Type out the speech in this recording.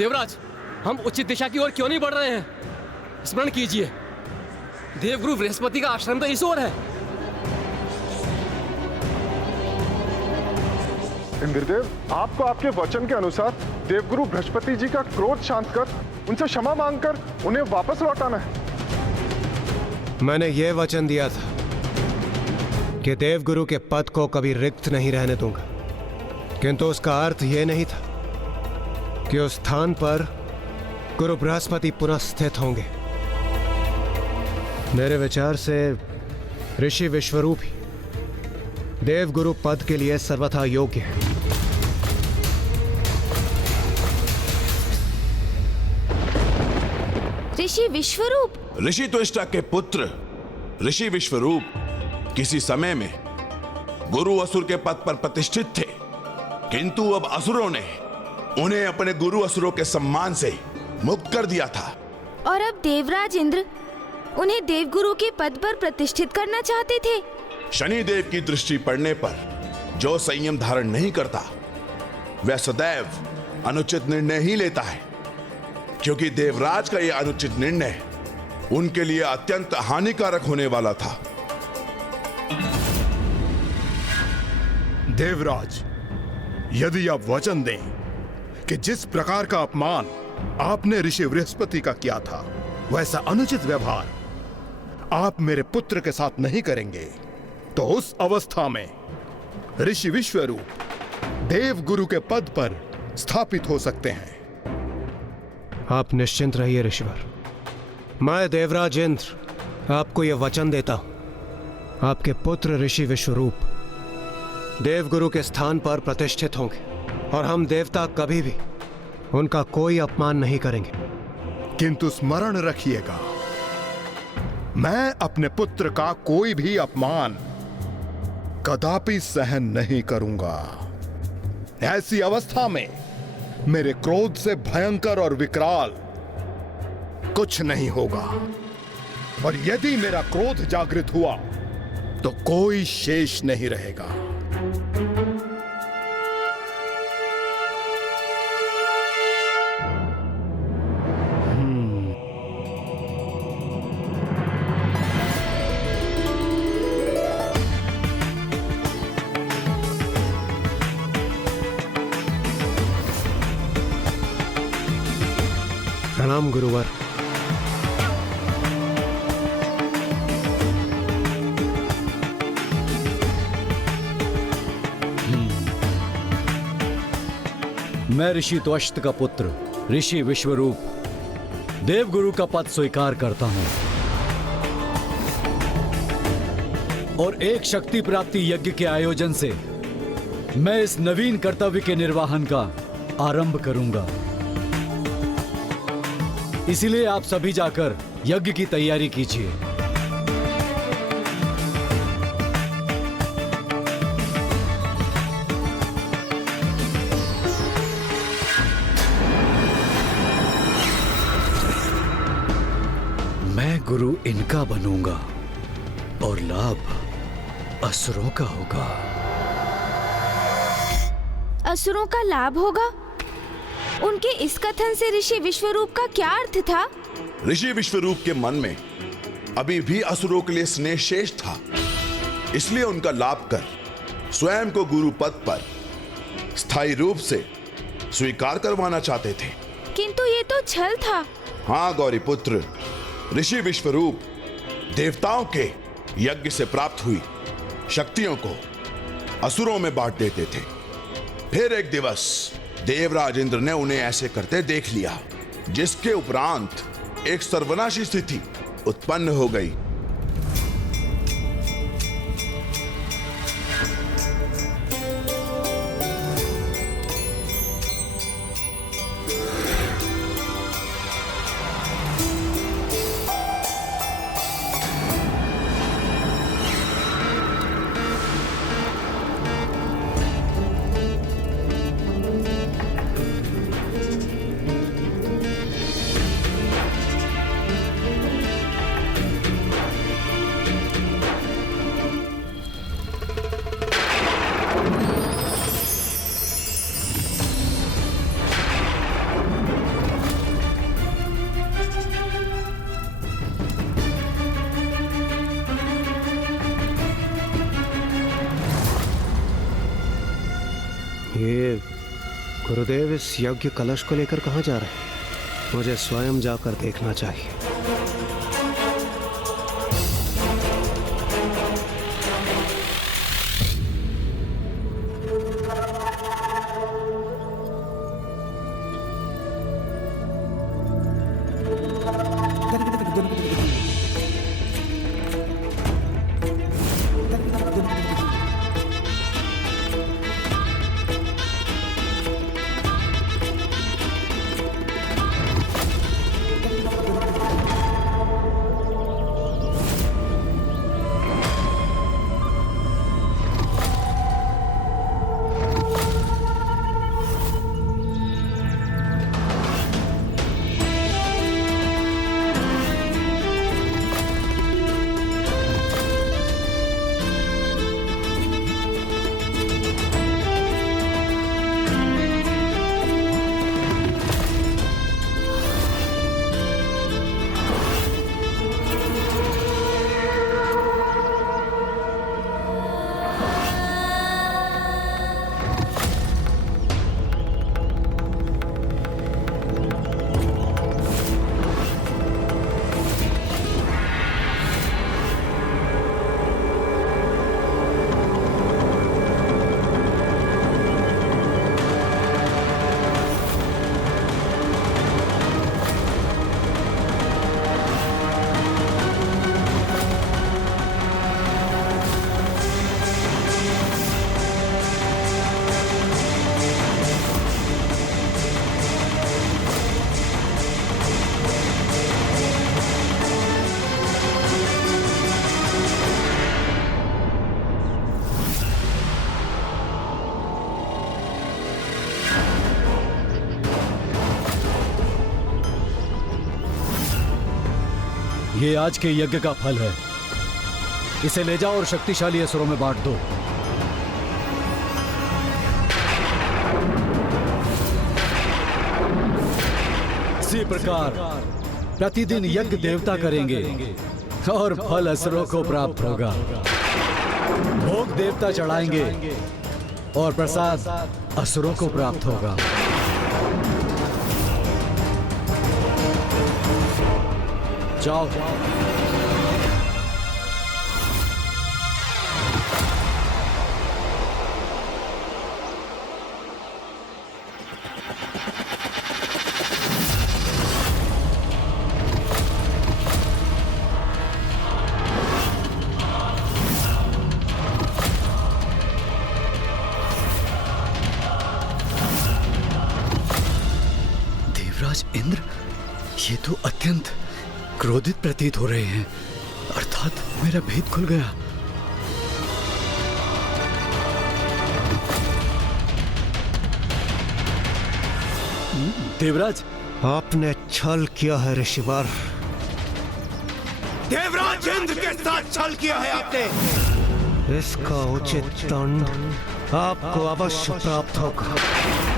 देवराज, हम उचित दिशा की ओर क्यों नहीं बढ़ रहे हैं? स्मरण कीजिए, देवगुरु बृहस्पति का आश्रम तो इस ओर है। इंद्रदेव, आपको आपके वचन के अनुसार देवगुरु बृहस्पति जी का क्रोध शांत कर उनसे क्षमा मांगकर उन्हें वापस लौटाना है। मैंने ये वचन दिया था कि देवगुरु के पद को कभी रिक्त नहीं रहने दूंगा, किंतु उसका अर्थ यह नहीं था कि उस स्थान पर गुरु बृहस्पति पुनः स्थित होंगे। मेरे विचार से ऋषि विश्वरूप ही देवगुरु पद के लिए सर्वथा योग्य है। ऋषि विश्वरूप? ऋषि त्वष्टा के पुत्र ऋषि विश्वरूप किसी समय में गुरु असुर के पद पर प्रतिष्ठित थे, किंतु अब असुरों ने उन्हें अपने गुरु असुरों के सम्मान से मुक्त कर दिया था। और अब देवराज इंद्र उन्हें देवगुरु के पद पर प्रतिष्ठित करना चाहते थे। शनिदेव की दृष्टि पड़ने पर जो संयम धारण नहीं करता वह सदैव अनुचित निर्णय ही लेता है, क्योंकि देवराज का यह अनुचित निर्णय उनके लिए अत्यंत हानिकारक होने वाला था। देवराज, यदि आप वचन दें कि जिस प्रकार का अपमान आपने ऋषि बृहस्पति का किया था, वैसा अनुचित व्यवहार आप मेरे पुत्र के साथ नहीं करेंगे, तो उस अवस्था में ऋषि विश्वरूप देवगुरु के पद पर स्थापित हो सकते हैं। आप निश्चिंत रहिए ऋषिवर। मैं देवराज इंद्र आपको यह वचन देता हूं, आपके पुत्र ऋषि विश्वरूप देवगुरु के स्थान पर प्रतिष्ठित होंगे और हम देवता कभी भी उनका कोई अपमान नहीं करेंगे। किंतु स्मरण रखिएगा, मैं अपने पुत्र का कोई भी अपमान कदापि सहन नहीं करूंगा। ऐसी अवस्था में मेरे क्रोध से भयंकर और विकराल कुछ नहीं होगा, और यदि मेरा क्रोध जागृत हुआ तो कोई शेष नहीं रहेगा। प्रणाम गुरुवर। मैं ऋषि त्वष्ट का पुत्र ऋषि विश्वरूप देवगुरु का पद स्वीकार करता हूं और एक शक्ति प्राप्ति यज्ञ के आयोजन से मैं इस नवीन कर्तव्य के निर्वहन का आरंभ करूंगा। इसीलिए आप सभी जाकर यज्ञ की तैयारी कीजिए। मैं गुरु इनका बनूंगा और लाभ असुरों का होगा। असुरों का लाभ होगा? उनके इस कथन से ऋषि विश्वरूप का क्या अर्थ था? ऋषि विश्वरूप के मन में अभी भी असुरों के लिए स्नेह शेष था, इसलिए उनका लाभ कर स्वयं को गुरु पद पर स्थायी रूप से स्वीकार करवाना चाहते थे। किंतु ये तो छल था। हाँ गौरी पुत्र, ऋषि विश्वरूप देवताओं के यज्ञ से प्राप्त हुई शक्तियों को असुरों में बांट देते थे। फिर एक दिवस देवराज इंद्र ने उन्हें ऐसे करते देख लिया, जिसके उपरांत एक सर्वनाशी स्थिति उत्पन्न हो गई। गुरुदेव इस यज्ञ कलश को लेकर कहाँ जा रहे हैं? मुझे स्वयं जाकर देखना चाहिए। ये आज के यज्ञ का फल है। इसे ले जाओ और शक्तिशाली असुरों में बांट दो। इसी प्रकार प्रतिदिन यज्ञ देवता करेंगे और फल असुरों को प्राप्त होगा। भोग देवता चढ़ाएंगे और प्रसाद असुरों को प्राप्त होगा। जाओ। देवराज इंद्र, ये तो अत्यंत क्रोधित प्रतीत हो रहे हैं। अर्थात मेरा भेद खुल गया। देवराज, आपने छल किया है ऋषिवर। देवराज इंद्र के साथ छल किया है आपने। इसका उचित दंड आपको अवश्य प्राप्त होगा।